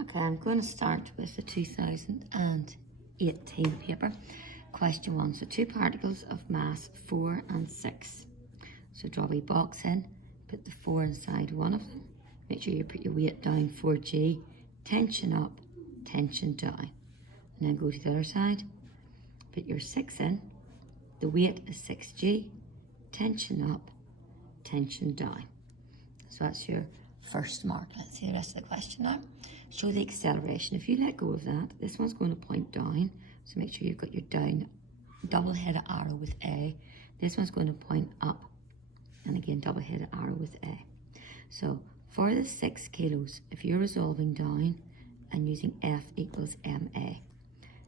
Okay, I'm going to start with the 2018 paper. Question 1. So 2 particles of mass 4 and 6. So draw a wee box in, put the 4 inside one of them. Make sure you put your weight down 4G, tension up, tension down. And then go to the other side, put your 6 in, the weight is 6G, tension up, tension down. So that's your first mark. Let's see the rest of the question now. Show the acceleration. If you let go of that, this one's going to point down. So make sure you've got your down double-headed arrow with A. This one's going to point up. And again, double-headed arrow with A. So for the 6 kilos, if you're resolving down and using F equals MA,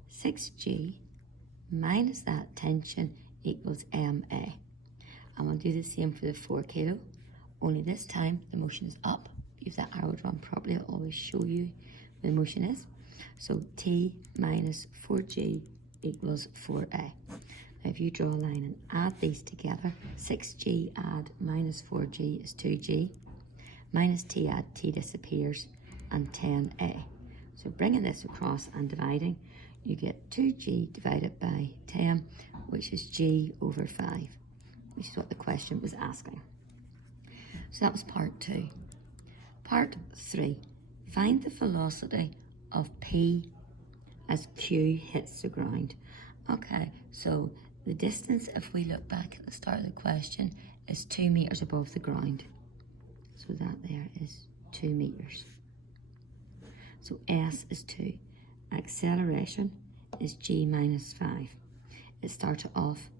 6G minus that tension equals MA. I'm going to do the same for the 4 kilo. Only this time the motion is up. If that arrow drawn properly, it'll always show you where the motion is. So T minus 4G equals 4A. Now if you draw a line and add these together, 6G add minus 4G is 2G. Minus T add T disappears and 10A. So bringing this across and dividing, you get 2G divided by 10, which is G over 5, which is what the question was asking. So that was part 2. Part 3, find the velocity of P as Q hits the ground. Okay, so the distance, if we look back at the start of the question, is 2 meters above the ground. So that there is 2 meters. So S is 2. Acceleration is G minus 5. It started off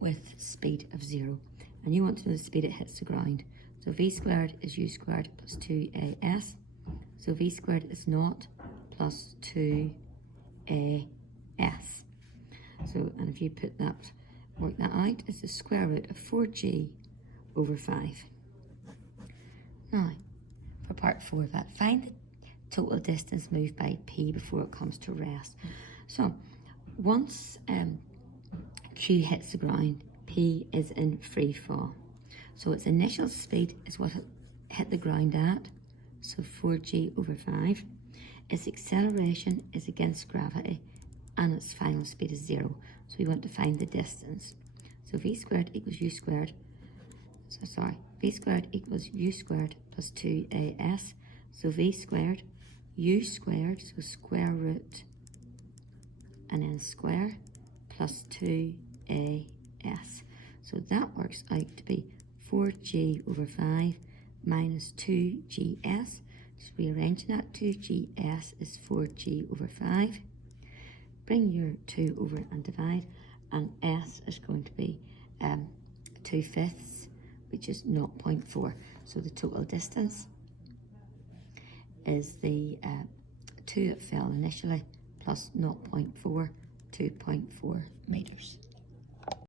with speed of 0. And you want to know the speed it hits the ground. So V squared is U squared plus 2AS. So V squared is 0 plus 2AS. So, and if you put that, work that out, it's the square root of 4G over 5. Now, for part 4 of that, find the total distance moved by P before it comes to rest. So, once Q hits the ground, P is in free fall. So its initial speed is what it hit the ground at, so 4G over 5. Its acceleration is against gravity, and its final speed is 0. So we want to find the distance. So V squared equals U squared. V squared equals U squared plus 2AS. So V squared, U squared, so square root, and then square, plus 2AS. So that works out to be 4G over 5 minus 2GS. Just rearranging that, 2GS is 4G over 5. Bring your 2 over and divide, and S is going to be 2/5, which is 0.4. So the total distance is the 2 that fell initially plus 0.4, 2.4 meters.